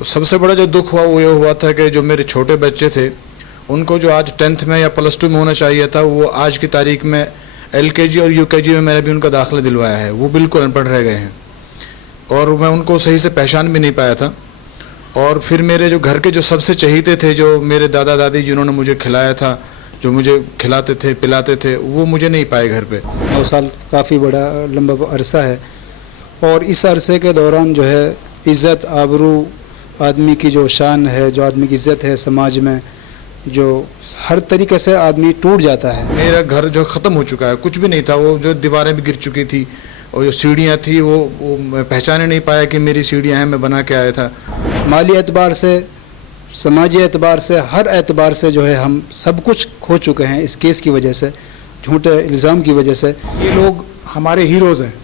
तो सबसे बड़ा जो दुख हुआ वो ये हुआ था कि जो मेरे छोटे बच्चे थे उनको जो आज 10th में या +2 में होना चाहिए था, वो आज की तारीख में LKG और UKG में मैंने भी उनका दाखिला दिलवाया है। वो बिल्कुल अनपढ़ रह गए हैं और मैं उनको सही से पहचान भी नहीं पाया था। और फिर मेरे जो घर के जो सबसे चहीते थे, जो मेरे दादा दादी जिन्होंने मुझे खिलाया था, जो मुझे खिलाते थे पिलाते थे, वो मुझे नहीं पाए घर पे। 9 साल काफ़ी बड़ा लंबा अरसा है और इस अरसे के दौरान जो है इज़्ज़त आबरू, आदमी की जो शान है, जो आदमी की इज़्ज़त है समाज में, जो हर तरीके से आदमी टूट जाता है। मेरा घर जो ख़त्म हो चुका है, कुछ भी नहीं था। वो जो दीवारें भी गिर चुकी थी और जो सीढ़ियाँ थी वो मैं पहचाने नहीं पाया कि मेरी सीढ़ियाँ हैं, मैं बना के आया था। माली एतबार से, समाजी एतबार से, हर एतबार से जो है हम सब कुछ खो चुके हैं इस केस की वजह से, झूठे इल्ज़ाम की वजह से। ये लोग हमारे हीरोज़ हैं,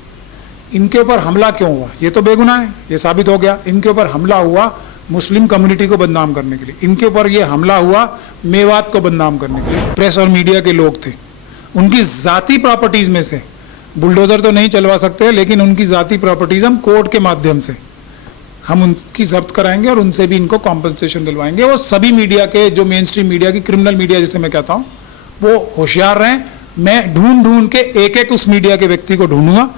इनके ऊपर हमला क्यों हुआ? ये तो बेगुनाह है, ये साबित हो गया। इनके ऊपर हमला हुआ मुस्लिम कम्युनिटी को बदनाम करने के लिए, इनके ऊपर ये हमला हुआ मेवात को बदनाम करने के लिए। प्रेस और मीडिया के लोग थे, उनकी ज़ाती प्रॉपर्टीज़ में से बुलडोज़र तो नहीं चलवा सकते, लेकिन उनकी ज़ाती प्रॉपर्टीज़ हम कोर्ट के माध्यम से हम उनकी जब्त कराएंगे और उनसे भी इनको कॉम्पनसेशन दिलवाएंगे। वो सभी मीडिया के, जो मेन स्ट्रीम मीडिया की, क्रिमिनल मीडिया जिसे मैं कहता हूँ, वो होशियार रहें। मैं ढूंढ के एक उस मीडिया के व्यक्ति को ढूंढूंगा।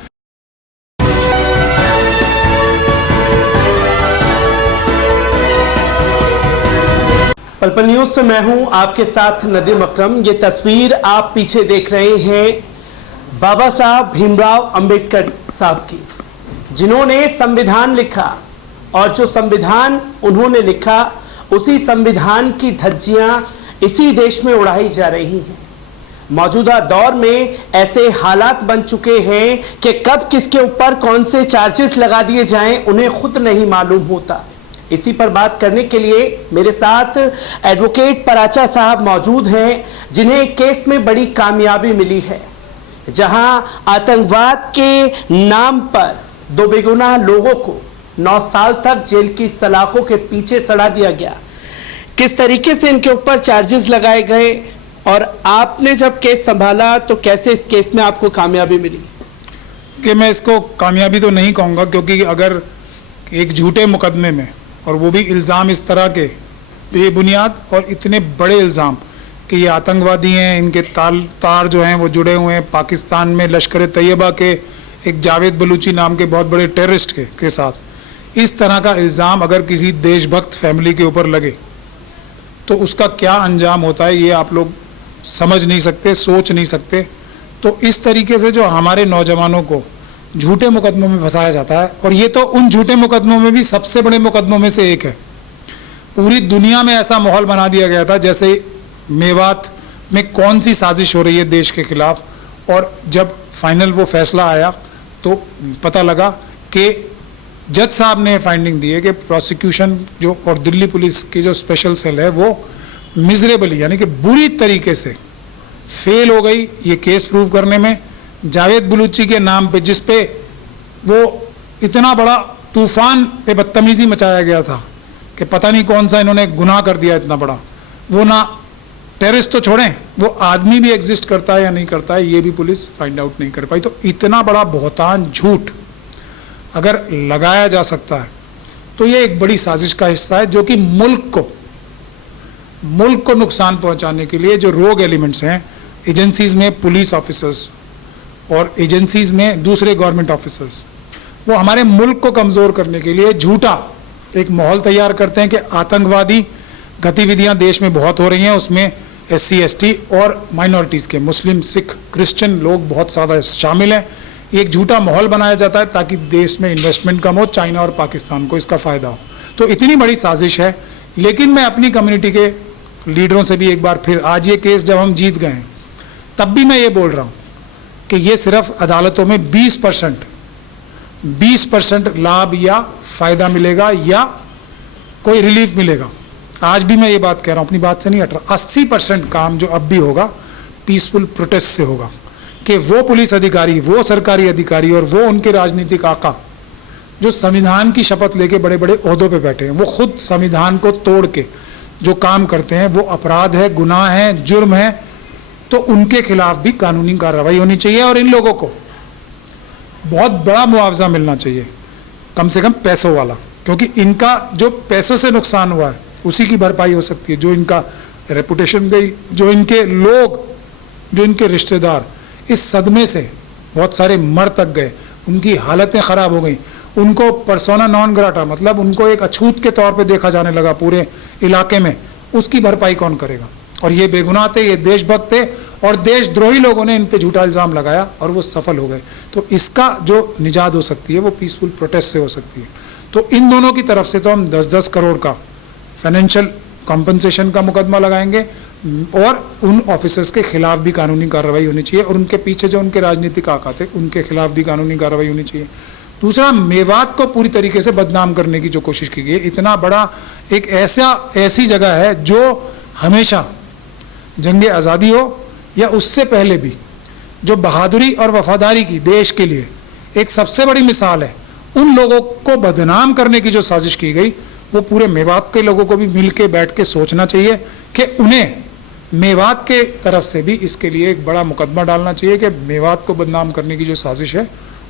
पल पल न्यूज़ से मैं हूं आपके साथ नदीम अकरम। ये तस्वीर आप पीछे देख रहे हैं बाबा साहब भीमराव अंबेडकर साहब की, जिन्होंने संविधान लिखा और जो संविधान उन्होंने लिखा उसी संविधान की धज्जियां इसी देश में उड़ाई जा रही हैं। मौजूदा दौर में ऐसे हालात बन चुके हैं कि कब किसके ऊपर कौन से चार्जेस लगा दिए जाएं उन्हें खुद नहीं मालूम होता। इसी पर बात करने के लिए मेरे साथ एडवोकेट पराचा साहब मौजूद हैं, जिन्हें केस में बड़ी कामयाबी मिली है, जहां आतंकवाद के नाम पर 2 बेगुनाह लोगों को 9 साल तक जेल की सलाखों के पीछे सड़ा दिया गया। किस तरीके से इनके ऊपर चार्जेस लगाए गए और आपने जब केस संभाला तो कैसे इस केस में आपको कामयाबी मिली? कि मैं इसको कामयाबी तो नहीं कहूँगा, क्योंकि अगर एक झूठे मुकदमे में, और वो भी इल्ज़ाम इस तरह के बेबुनियाद और इतने बड़े इल्ज़ाम कि ये आतंकवादी हैं, इनके तार जो हैं वो जुड़े हुए हैं पाकिस्तान में लश्कर तैयबा के एक जावेद बलूची नाम के बहुत बड़े टेररिस्ट के साथ, इस तरह का इल्ज़ाम अगर किसी देशभक्त फैमिली के ऊपर लगे तो उसका क्या अंजाम होता है ये आप लोग समझ नहीं सकते, सोच नहीं सकते। तो इस तरीके से जो हमारे नौजवानों को झूठे मुकदमों में फंसाया जाता है, और ये तो उन झूठे मुकदमों में भी सबसे बड़े मुकदमों में से एक है। पूरी दुनिया में ऐसा माहौल बना दिया गया था जैसे मेवात में कौन सी साजिश हो रही है देश के खिलाफ, और जब फाइनल वो फैसला आया तो पता लगा कि जज साहब ने फाइंडिंग दी है कि प्रोसिक्यूशन जो और दिल्ली पुलिस की जो स्पेशल सेल है वो मिजरेबली, यानी कि बुरी तरीके से फेल हो गई ये केस प्रूव करने में। जावेद बलूची के नाम पे, जिस पे वो इतना बड़ा तूफान पे बदतमीजी मचाया गया था कि पता नहीं कौन सा इन्होंने गुनाह कर दिया इतना बड़ा, वो ना टेररिस्ट तो छोड़ें, वो आदमी भी एग्जिस्ट करता है या नहीं करता है ये भी पुलिस फाइंड आउट नहीं कर पाई। तो इतना बड़ा बहुतान झूठ अगर लगाया जा सकता है तो ये एक बड़ी साजिश का हिस्सा है, जो कि मुल्क को नुकसान पहुंचाने के लिए जो रोग एलिमेंट्स हैं एजेंसीज में, पुलिस ऑफिसर्स और एजेंसीज में दूसरे गवर्नमेंट ऑफिसर्स, वो हमारे मुल्क को कमज़ोर करने के लिए झूठा एक माहौल तैयार करते हैं कि आतंकवादी गतिविधियां देश में बहुत हो रही हैं, उसमें SC ST और माइनॉरिटीज़ के मुस्लिम, सिख, क्रिश्चियन लोग बहुत ज़्यादा शामिल हैं। एक झूठा माहौल बनाया जाता है ताकि देश में इन्वेस्टमेंट कम हो, चाइना और पाकिस्तान को इसका फ़ायदा हो। तो इतनी बड़ी साजिश है। लेकिन मैं अपनी कम्युनिटी के लीडरों से भी एक बार फिर, आज ये केस जब हम जीत गए हैं तब भी मैं ये बोल रहा हूँ कि ये सिर्फ अदालतों में 20% लाभ या फ़ायदा मिलेगा या कोई रिलीफ मिलेगा। आज भी मैं ये बात कह रहा हूँ, अपनी बात से नहीं हट रहा। 80% काम जो अब भी होगा पीसफुल प्रोटेस्ट से होगा, कि वो पुलिस अधिकारी, वो सरकारी अधिकारी और वो उनके राजनीतिक आका जो संविधान की शपथ लेके बड़े बड़े ओहदों पे बैठे हैं, वो खुद संविधान को तोड़ के जो काम करते हैं वो अपराध है, गुनाह है, जुर्म है। तो उनके खिलाफ भी कानूनी कार्रवाई होनी चाहिए और इन लोगों को बहुत बड़ा मुआवजा मिलना चाहिए, कम से कम पैसों वाला, क्योंकि इनका जो पैसों से नुकसान हुआ है उसी की भरपाई हो सकती है, जो इनका रेपुटेशन गई, जो इनके लोग, जो इनके रिश्तेदार इस सदमे से बहुत सारे मर तक गए, उनकी हालतें ख़राब हो गई, उनको पर्सोना नॉन ग्राटा मतलब उनको एक अछूत के तौर पे देखा जाने लगा पूरे इलाके में, उसकी भरपाई कौन करेगा? और ये बेगुनाह थे, ये देशभक्त थे और देशद्रोही लोगों ने इन पे झूठा इल्ज़ाम लगाया और वो सफल हो गए। तो इसका जो निजात हो सकती है वो पीसफुल प्रोटेस्ट से हो सकती है। तो इन दोनों की तरफ से तो हम 10-10 करोड़ का फाइनेंशियल कॉम्पनसेशन का मुकदमा लगाएंगे और उन ऑफिसर्स के खिलाफ भी कानूनी कार्रवाई होनी चाहिए और उनके पीछे जो उनके राजनीतिक आका थे उनके खिलाफ भी कानूनी कार्रवाई होनी चाहिए। दूसरा, मेवात को पूरी तरीके से बदनाम करने की जो कोशिश की गई है, इतना बड़ा एक ऐसी जगह है जो हमेशा जंगे आज़ादी हो या उससे पहले भी जो बहादुरी और वफादारी की देश के लिए एक सबसे बड़ी मिसाल है, उन लोगों को बदनाम करने की जो साजिश की गई वो पूरे मेवात के लोगों को भी मिल के बैठ के सोचना चाहिए कि उन्हें मेवात के तरफ से भी इसके लिए एक बड़ा मुकदमा डालना चाहिए कि मेवात को बदनाम करने की जो साजिश है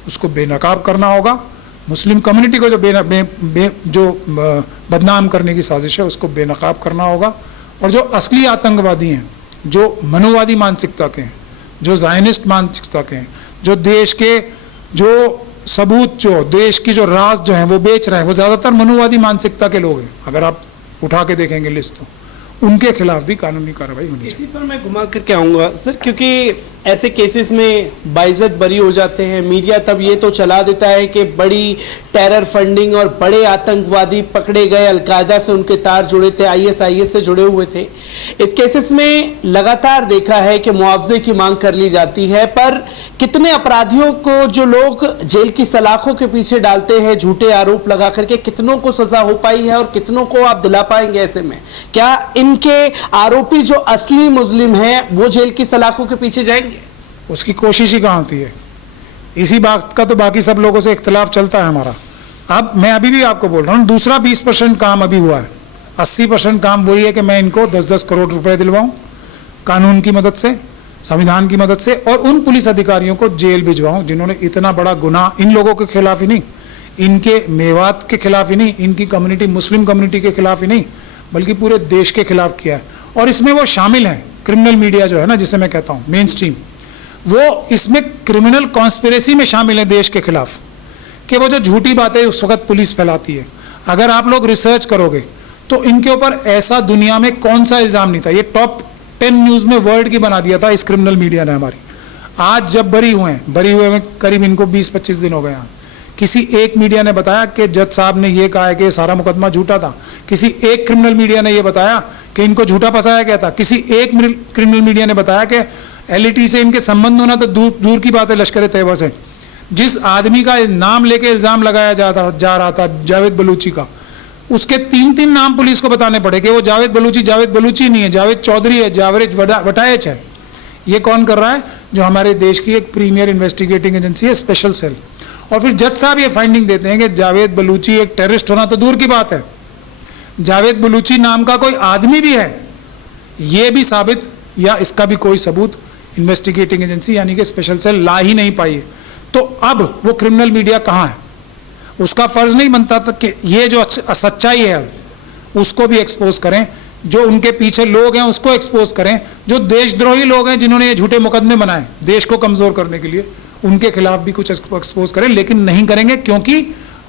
उसको बेनकाब करना होगा। मुस्लिम कम्युनिटी को जो बदनाम करने की साजिश है उसको बेनकाब करना होगा। और जो असली आतंकवादी हैं, जो मनुवादी मानसिकता के हैं, जो ज़ायनिस्ट मानसिकता के हैं, जो देश के जो सबूत, जो देश की जो राज जो हैं वो बेच रहे हैं, वो ज़्यादातर मनुवादी मानसिकता के लोग हैं। अगर आप उठा के देखेंगे लिस्ट तो उनके खिलाफ भी कानूनी कार्रवाई होनी चाहिए। इसी पर मैं घुमा करके आऊँगा सर, क्योंकि ऐसे केसेस में बाइज्जत बरी हो जाते हैं, मीडिया तब ये तो चला देता है कि बड़ी टेरर फंडिंग और बड़े आतंकवादी पकड़े गए, अलकायदा से उनके तार जुड़े थे, ISIS से जुड़े हुए थे। इस केसेस में लगातार देखा है कि मुआवजे की मांग कर ली जाती है, पर कितने अपराधियों को जो लोग जेल की सलाखों के पीछे डालते हैं झूठे आरोप लगा करके, कितनों को सजा हो पाई है और कितनों को आप दिला पाएंगे? ऐसे में क्या इनके आरोपी जो असली मुस्लिम हैं वो जेल की सलाखों के पीछे जाएंगे? उसकी कोशिश ही कहाँ होती है? इसी बात का तो बाकी सब लोगों से इख्तिलाफ चलता है हमारा। अब मैं अभी भी आपको बोल रहा हूँ, दूसरा 20% काम अभी हुआ है, 80% काम वही है कि मैं इनको 10-10 करोड़ रुपए दिलवाऊं कानून की मदद से, संविधान की मदद से, और उन पुलिस अधिकारियों को जेल भिजवाऊं जिन्होंने इतना बड़ा गुनाह इन लोगों के खिलाफ ही नहीं, इनके मेवात के खिलाफ ही नहीं, इनकी कम्युनिटी, मुस्लिम कम्युनिटी के खिलाफ ही नहीं, बल्कि पूरे देश के खिलाफ किया है। और इसमें वो शामिल हैं, क्रिमिनल मीडिया जो है ना, जिसे मैं कहता हूँ मेन स्ट्रीम, वो इसमें क्रिमिनल कॉन्स्पिरेसी में शामिल है देश के खिलाफ, कि वो जो झूठी बातें उस वक्त पुलिस फैलाती है, अगर आप लोग रिसर्च करोगे तो इनके ऊपर ऐसा दुनिया में कौन सा इल्ज़ाम नहीं था। ये टॉप 10 न्यूज़ में वर्ल्ड की बना दिया था इस क्रिमिनल मीडिया ने हमारी। आज जब बरी हुए में करीब इनको 20-25 दिन हो गए हैं, किसी एक मीडिया ने बताया कि जज साहब ने ये कहा है कि सारा मुकदमा झूठा था, किसी एक क्रिमिनल मीडिया ने ये बताया कि इनको झूठा फंसाया गया था, किसी एक क्रिमिनल मीडिया ने बताया कि LET से इनके संबंध होना तो दूर की बात है, लश्कर तैयबा से। जिस आदमी का नाम लेके इल्ज़ाम लगाया जा रहा था जावेद बलूची का, उसके 3 नाम पुलिस को बताने पड़े कि वो जावेद बलूची नहीं है, जावेद चौधरी है, जावेद वटायच है। ये कौन कर रहा है? जो हमारे देश की एक प्रीमियर इन्वेस्टिगेटिंग एजेंसी है, स्पेशल सेल। और फिर जज साहब ये फाइंडिंग देते हैं कि जावेद बलूची एक टेररिस्ट होना तो दूर की बात है, जावेद बलूची नाम का कोई आदमी भी है, ये भी साबित या इसका भी कोई सबूत इन्वेस्टिगेटिंग एजेंसी यानी कि स्पेशल सेल ला ही नहीं पाई है। तो अब वो क्रिमिनल मीडिया कहाँ है? उसका फर्ज नहीं बनता था कि ये जो सच्चाई है उसको भी एक्सपोज करें, जो उनके पीछे लोग हैं उसको एक्सपोज करें, जो देशद्रोही लोग हैं जिन्होंने ये झूठे मुकदमे बनाए देश को कमजोर करने के लिए, उनके खिलाफ भी कुछ एक्सपोज करें। लेकिन नहीं करेंगे, क्योंकि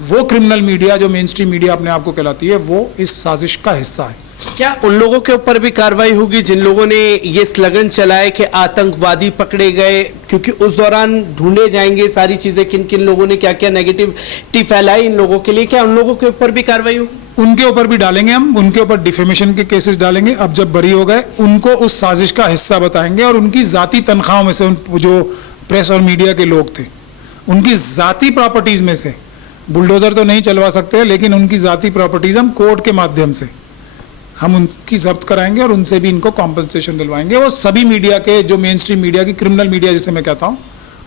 वो क्रिमिनल मीडिया जो मेन स्ट्रीम मीडिया अपने आप को कहलाती है, वो इस साजिश का हिस्सा है। क्या उन लोगों के ऊपर भी कार्रवाई होगी जिन लोगों ने ये स्लोगन चलाए कि आतंकवादी पकड़े गए? क्योंकि उस दौरान ढूंढे जाएंगे सारी चीजें, किन किन लोगों ने क्या क्या नेगेटिविटी फैलाई इन लोगों के लिए, क्या उन लोगों के ऊपर भी कार्रवाई होगी? उनके ऊपर भी डालेंगे हम, उनके ऊपर डिफेमेशन के केसेस डालेंगे। अब जब बरी हो गए उनको उस साजिश का हिस्सा बताएंगे और उनकी जाती तनख्वाहों में से जो प्रेस और मीडिया के लोग थे, उनकी जाती प्रॉपर्टीज में से, बुलडोजर तो नहीं चलवा सकते लेकिन उनकी जाती प्रॉपर्टीज हम कोर्ट के माध्यम से हम उनकी जब्त कराएंगे और उनसे भी इनको कॉम्पनसेशन दिलवाएंगे। वो सभी मीडिया के, जो मेन स्ट्रीम मीडिया की, क्रिमिनल मीडिया जिसे मैं कहता हूँ,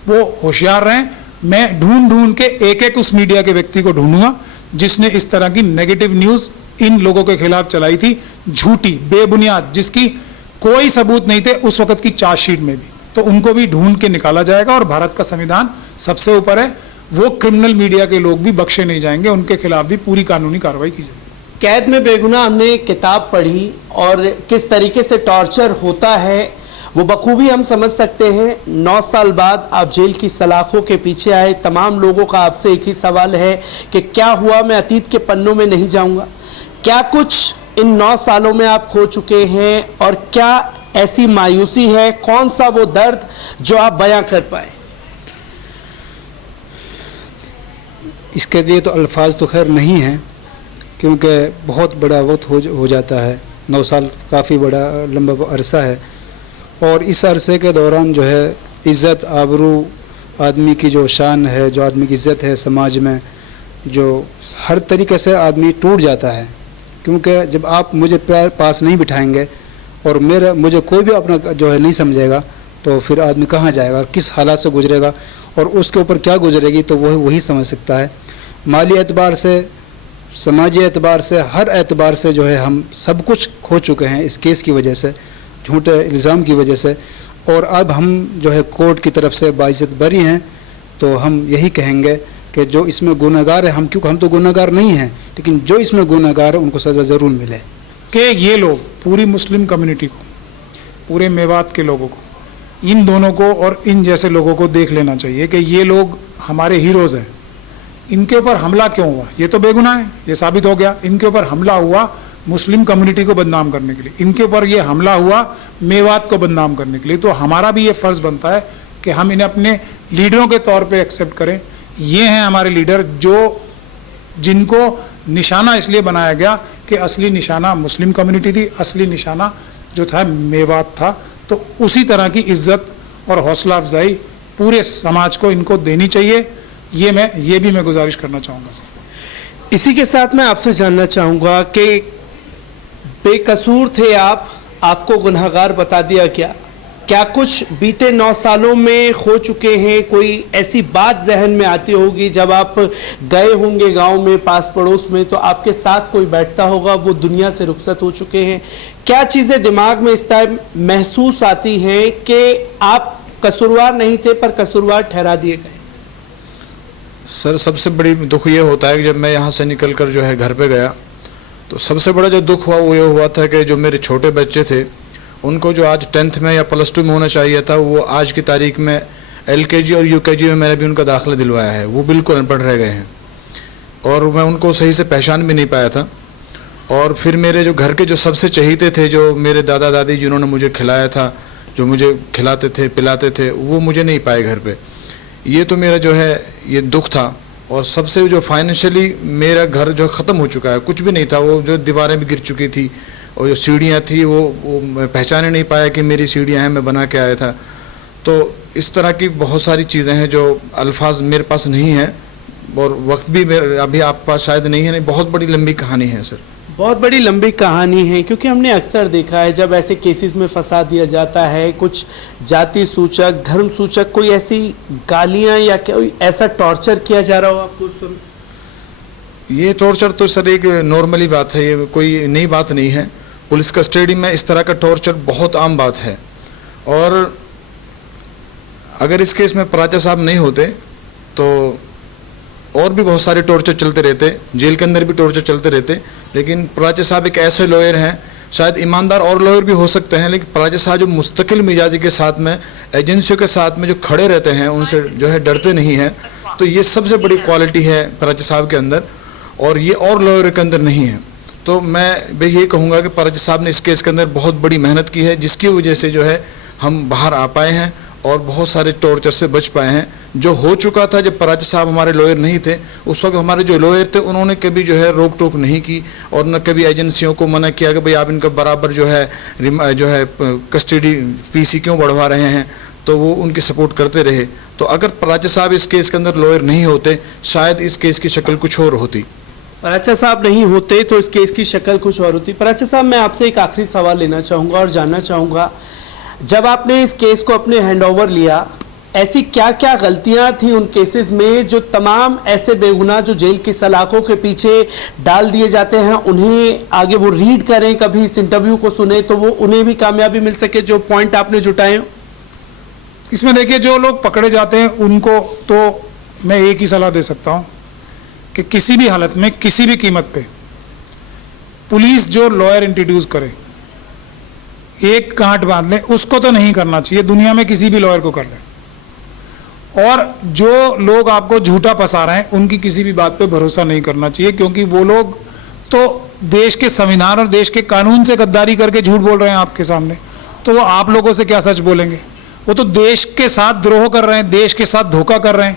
वो होशियार रहें। मैं ढूंढ के एक उस मीडिया के व्यक्ति को ढूंढूंगा जिसने इस तरह की नेगेटिव न्यूज़ इन लोगों के खिलाफ चलाई थी, झूठी, बेबुनियाद, जिसकी कोई सबूत नहीं थे उस वक्त की चार्जशीट में भी। तो उनको भी ढूंढ के निकाला जाएगा और भारत का संविधान सबसे ऊपर है, वो क्रिमिनल मीडिया के लोग भी बख्शे नहीं जाएंगे, उनके खिलाफ भी पूरी कानूनी कार्रवाई की जाएगी। कैद में बेगुनाह हमने किताब पढ़ी और किस तरीके से टॉर्चर होता है वो बखूबी हम समझ सकते हैं। 9 साल बाद आप जेल की सलाखों के पीछे आए। तमाम लोगों का आपसे एक ही सवाल है कि क्या हुआ, मैं अतीत के पन्नों में नहीं जाऊंगा। क्या कुछ इन 9 सालों में आप खो चुके हैं और क्या ऐसी मायूसी है, कौन सा वो दर्द जो आप बयां कर पाए? इसके लिए तो अल्फाज तो खैर नहीं हैं, क्योंकि बहुत बड़ा वक्त हो जाता है। 9 साल काफ़ी बड़ा लंबा अरसा है, और इस अरसे के दौरान जो है इज़्ज़त आबरू, आदमी की जो शान है, जो आदमी की इज़्ज़त है समाज में, जो हर तरीके से आदमी टूट जाता है। क्योंकि जब आप मुझे पास नहीं बिठाएंगे और मुझे कोई भी अपना जो है नहीं समझेगा, तो फिर आदमी कहाँ जाएगा, किस हालात से गुजरेगा और उसके ऊपर क्या गुजरेगी, तो वही समझ सकता है। माली एतबार से, समाजी एतबार से, हर एतबार से जो है हम सब कुछ खो चुके हैं इस केस की वजह से, झूठे इल्ज़ाम की वजह से। और अब हम जो है कोर्ट की तरफ से बाइज़्ज़त बरी हैं, तो हम यही कहेंगे कि जो इसमें गुनहगार है, क्योंकि हम तो गुनहगार नहीं हैं, लेकिन जो इसमें गुनहगार है उनको सज़ा ज़रूर मिले। कि ये लोग पूरी मुस्लिम कम्युनिटी को, पूरे मेवात के लोगों को, इन दोनों को और इन जैसे लोगों को देख लेना चाहिए कि ये लोग हमारे हीरोज़ हैं। इनके ऊपर हमला क्यों हुआ, ये तो बेगुनाह है, ये साबित हो गया। इनके ऊपर हमला हुआ मुस्लिम कम्युनिटी को बदनाम करने के लिए, इनके ऊपर ये हमला हुआ मेवात को बदनाम करने के लिए। तो हमारा भी ये फ़र्ज़ बनता है कि हम इन्हें अपने लीडरों के तौर पे एक्सेप्ट करें। ये हैं हमारे लीडर जिनको निशाना इसलिए बनाया गया कि असली निशाना मुस्लिम कम्युनिटी थी, असली निशाना जो था मेवात था। तो उसी तरह की इज्जत और हौसला अफजाई पूरे समाज को इनको देनी चाहिए। ये भी मैं गुजारिश करना चाहूँगा सर। इसी के साथ मैं आपसे जानना चाहूँगा कि बेकसूर थे आप, आपको गुनहगार बता दिया गया। क्या कुछ बीते 9 सालों में खो चुके हैं? कोई ऐसी बात जहन में आती होगी जब आप गए होंगे गांव में, पास पड़ोस में, तो आपके साथ कोई बैठता होगा, वो दुनिया से रुखसत हो चुके हैं। क्या चीज़ें दिमाग में इस टाइम महसूस आती हैं कि आप कसूरवार नहीं थे पर कसूरवार ठहरा दिए गए? सर, सबसे बड़ी दुख ये होता है कि जब मैं यहाँ से निकल कर जो है घर पे गया, तो सबसे बड़ा जो दुख हुआ वो ये हुआ था कि जो मेरे छोटे बच्चे थे, उनको जो आज 10th में या +2 में होना चाहिए था, वो आज की तारीख में LKG और UKG में मैंने भी उनका दाखिला दिलवाया है। वो बिल्कुल अनपढ़ रह गए हैं और मैं उनको सही से पहचान भी नहीं पाया था। और फिर मेरे जो घर के जो सबसे चहीते थे, जो मेरे दादा दादी जिन्होंने मुझे खिलाया था, जो मुझे खिलाते थे पिलाते थे, वो मुझे नहीं पाए घर पे। ये तो मेरा जो है ये दुख था। और सबसे जो फाइनेंशियली मेरा घर जो ख़त्म हो चुका है, कुछ भी नहीं था। वो जो दीवारें भी गिर चुकी थी और जो सीढ़ियाँ थी वो मैं पहचाने नहीं पाया कि मेरी सीढ़ियाँ हैं, मैं बना के आया था। तो इस तरह की बहुत सारी चीज़ें हैं जो अल्फाज मेरे पास नहीं हैं और वक्त भी मेरे अभी आपके पास शायद नहीं है। नहीं, बहुत बड़ी लंबी कहानी है सर, बहुत बड़ी लंबी कहानी है। क्योंकि हमने अक्सर देखा है जब ऐसे केसेस में फंसा दिया जाता है, कुछ जाति सूचक, धर्म सूचक, कोई ऐसी गालियां या कोई ऐसा टॉर्चर किया जा रहा हो आपको उस समय? ये टॉर्चर तो सर एक नॉर्मली बात है, ये कोई नई बात नहीं है। पुलिस कस्टडी में इस तरह का टॉर्चर बहुत आम बात है। और अगर इस केस में पराचा साहब नहीं होते तो और भी बहुत सारे टॉर्चर चलते रहते, जेल के अंदर भी टॉर्चर चलते रहते। लेकिन पराचा साहब एक ऐसे लॉयर हैं, शायद ईमानदार और लॉयर भी हो सकते हैं, लेकिन पराचा साहब जो मुस्तकिल मिजाजी के साथ में, एजेंसियों के साथ में जो खड़े रहते हैं, उनसे जो है डरते नहीं हैं। तो ये सबसे बड़ी क्वालिटी है पराचा साहब के अंदर, और ये और लॉयर के अंदर नहीं है। तो मैं भाई ये कहूँगा कि पराचा साहब ने इस केस के अंदर बहुत बड़ी मेहनत की है, जिसकी वजह से जो है हम बाहर आ पाए हैं और बहुत सारे टॉर्चर से बच पाए हैं। जो हो चुका था, जब पराचा साहब हमारे लॉयर नहीं थे, उस वक्त हमारे जो लॉयर थे उन्होंने कभी जो है रोक टोक नहीं की और न कभी एजेंसियों को मना किया कि भाई आप इनका बराबर जो है कस्टडी PC क्यों बढ़वा रहे हैं। तो वो उनकी सपोर्ट करते रहे। तो अगर पराचा साहब इस केस के अंदर लॉयर नहीं होते, शायद इस केस की शक्ल कुछ और होती। पराचा साहब नहीं होते तो इस केस की शक्ल कुछ और होती। पराचा साहब, मैं आपसे एक आखिरी सवाल लेना चाहूँगा और जानना चाहूँगा, जब आपने इस केस को अपने हैंडओवर लिया, ऐसी क्या क्या गलतियां थी उन केसेस में जो तमाम ऐसे बेगुनाह जो जेल की सलाखों के पीछे डाल दिए जाते हैं, उन्हें आगे वो रीड करें, कभी इस इंटरव्यू को सुने तो वो उन्हें भी कामयाबी मिल सके, जो पॉइंट आपने जुटाए हो? इसमें देखिए, जो लोग पकड़े जाते हैं उनको तो मैं एक ही सलाह दे सकता हूँ कि किसी भी हालत में किसी भी कीमत पे पुलिस जो लॉयर इंट्रोड्यूस करे, एक गांठ बांध ले, उसको तो नहीं करना चाहिए, दुनिया में किसी भी लॉयर को कर ले। और जो लोग आपको झूठा फंसा रहे हैं उनकी किसी भी बात पे भरोसा नहीं करना चाहिए, क्योंकि वो लोग तो देश के संविधान और देश के कानून से गद्दारी करके झूठ बोल रहे हैं आपके सामने, तो वो आप लोगों से क्या सच बोलेंगे? वो तो देश के साथ द्रोह कर रहे हैं, देश के साथ धोखा कर रहे हैं।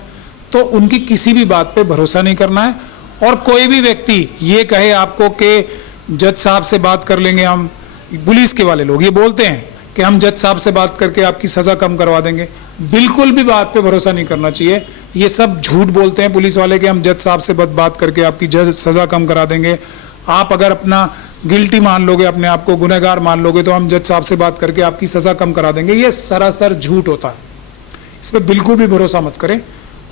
तो उनकी किसी भी बात पे भरोसा नहीं करना है। और कोई भी व्यक्ति ये कहे आपको कि जज साहब से बात कर लेंगे हम, पुलिस के वाले लोग ये बोलते हैं कि हम जज साहब से बात करके आपकी सज़ा कम करवा देंगे, बिल्कुल भी बात पे भरोसा नहीं करना चाहिए। ये सब झूठ बोलते हैं पुलिस वाले कि हम जज साहब से बात करके आपकी सज़ा कम करा देंगे। आप अगर अपना गिल्टी मान लोगे, अपने आप को गुनहगार मान लोगे, तो हम जज साहब से बात करके आपकी सज़ा कम करा देंगे। ये सरासर झूठ होता है, इस पर बिल्कुल भी भरोसा मत करें।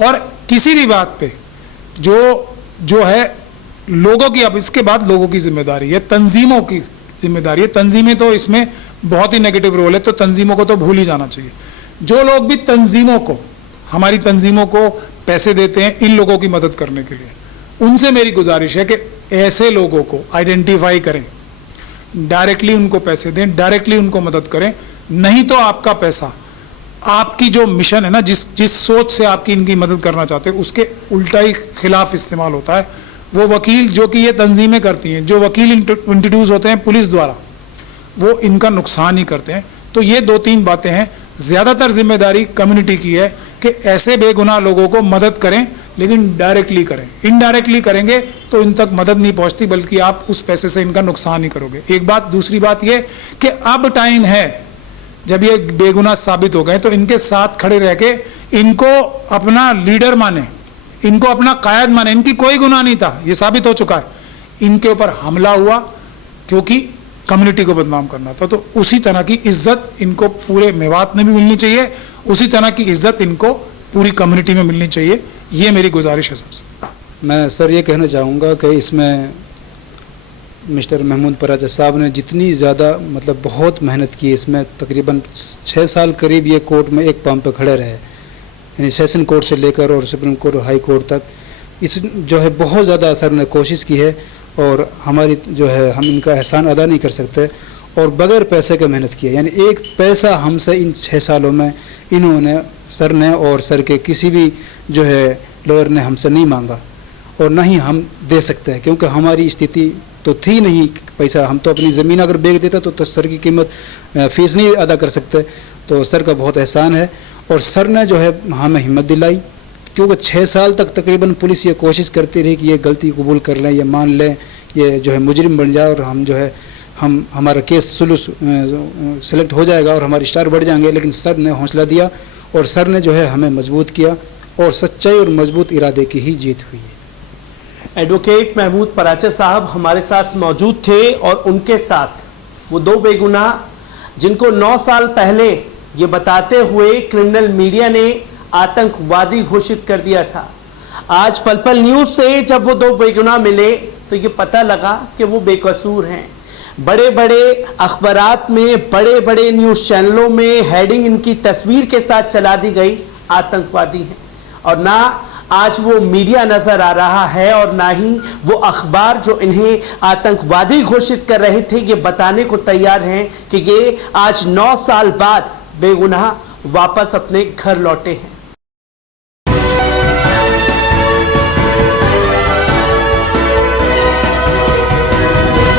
और किसी भी बात पे जो है लोगों की, अब इसके बाद लोगों की जिम्मेदारी है, तंजीमों की जिम्मेदारी है। तंजीमें तो इसमें बहुत ही नेगेटिव रोल है, तो तंजीमों को तो भूल ही जाना चाहिए। जो लोग भी तंजीमों को, हमारी तंजीमों को पैसे देते हैं इन लोगों की मदद करने के लिए, उनसे मेरी गुजारिश है कि ऐसे लोगों को आइडेंटिफाई करें, डायरेक्टली उनको पैसे दें, डायरेक्टली उनको मदद करें। नहीं तो आपका पैसा, आपकी जो मिशन है ना, जिस सोच से आपकी इनकी मदद करना चाहते हैं, उसके उल्टा ही खिलाफ इस्तेमाल होता है। वो वकील जो कि ये तंजीमें करती हैं, जो वकील इंट्रोड्यूस होते हैं पुलिस द्वारा, वो इनका नुकसान ही करते हैं। तो ये 2-3 बातें हैं। ज़्यादातर जिम्मेदारी कम्युनिटी की है कि ऐसे बेगुनाह लोगों को मदद करें, लेकिन डायरेक्टली करें। इनडायरेक्टली करेंगे तो इन तक मदद नहीं पहुंचती, बल्कि आप उस पैसे से इनका नुकसान ही करोगे। एक बात। दूसरी बात ये कि अब टाइम है, जब ये बेगुनाह साबित हो गए, तो इनके साथ खड़े रह के इनको अपना लीडर माने, इनको अपना कायद माने। इनकी कोई गुनाह नहीं था, ये साबित हो चुका है। इनके ऊपर हमला हुआ क्योंकि कम्युनिटी को बदनाम करना था। तो उसी तरह की इज्जत इनको पूरे मेवात में भी मिलनी चाहिए, उसी तरह की इज्जत इनको पूरी कम्युनिटी में मिलनी चाहिए। ये मेरी गुजारिश है सबसे। मैं सर ये कहना चाहूँगा कि इसमें मिस्टर महमूद पराचा साहब ने जितनी ज़्यादा मतलब बहुत मेहनत की, इसमें तकरीबन 6 साल करीब ये कोर्ट में एक पाँव पे खड़े रहे, यानी सेशन कोर्ट से लेकर और सुप्रीम कोर्ट और हाई कोर्ट तक। इस जो है बहुत ज़्यादा सर ने कोशिश की है, और हमारी जो है हम इनका एहसान अदा नहीं कर सकते। और बगैर पैसे के मेहनत की है, यानी एक पैसा हमसे इन 6 सालों में इन्होंने, सर ने और सर के किसी भी जो है लॉयर ने हमसे नहीं मांगा, और ना ही हम दे सकते हैं, क्योंकि हमारी स्थिति तो थी नहीं पैसा। हम तो अपनी ज़मीन अगर बेच देता तो सर की कीमत फीस नहीं अदा कर सकते। तो सर का बहुत एहसान है। और सर ने जो है हमें हिम्मत दिलाई, क्योंकि 6 साल तक तकरीबन पुलिस ये कोशिश करती रही कि ये गलती कबूल कर लें, ये मान लें, ये जो है मुजरिम बन जाए, और हम जो है हमारा केस सेलेक्ट हो जाएगा और हमारे स्टार बढ़ जाएंगे। लेकिन सर ने हौसला दिया, और सर ने जो है हमें मजबूत किया, और सच्चाई और मजबूत इरादे की ही जीत हुई है। एडवोकेट महमूद पराचा साहब हमारे साथ मौजूद थे, और उनके साथ वो 2 बेगुनाह जिनको 9 साल पहले ये बताते हुए क्रिमिनल मीडिया ने आतंकवादी घोषित कर दिया था। आज पल पल न्यूज़ से जब वो 2 बेगुनाह मिले तो ये पता लगा कि वो बेकसूर हैं। बड़े बड़े अखबारात में, बड़े बड़े न्यूज़ चैनलों में हेडिंग इनकी तस्वीर के साथ चला दी गई, आतंकवादी हैं। और ना आज वो मीडिया नजर आ रहा है, और ना ही वो अखबार जो इन्हें आतंकवादी घोषित कर रहे थे ये बताने को तैयार हैं कि ये आज 9 साल बाद बेगुनाह वापस अपने घर लौटे हैं।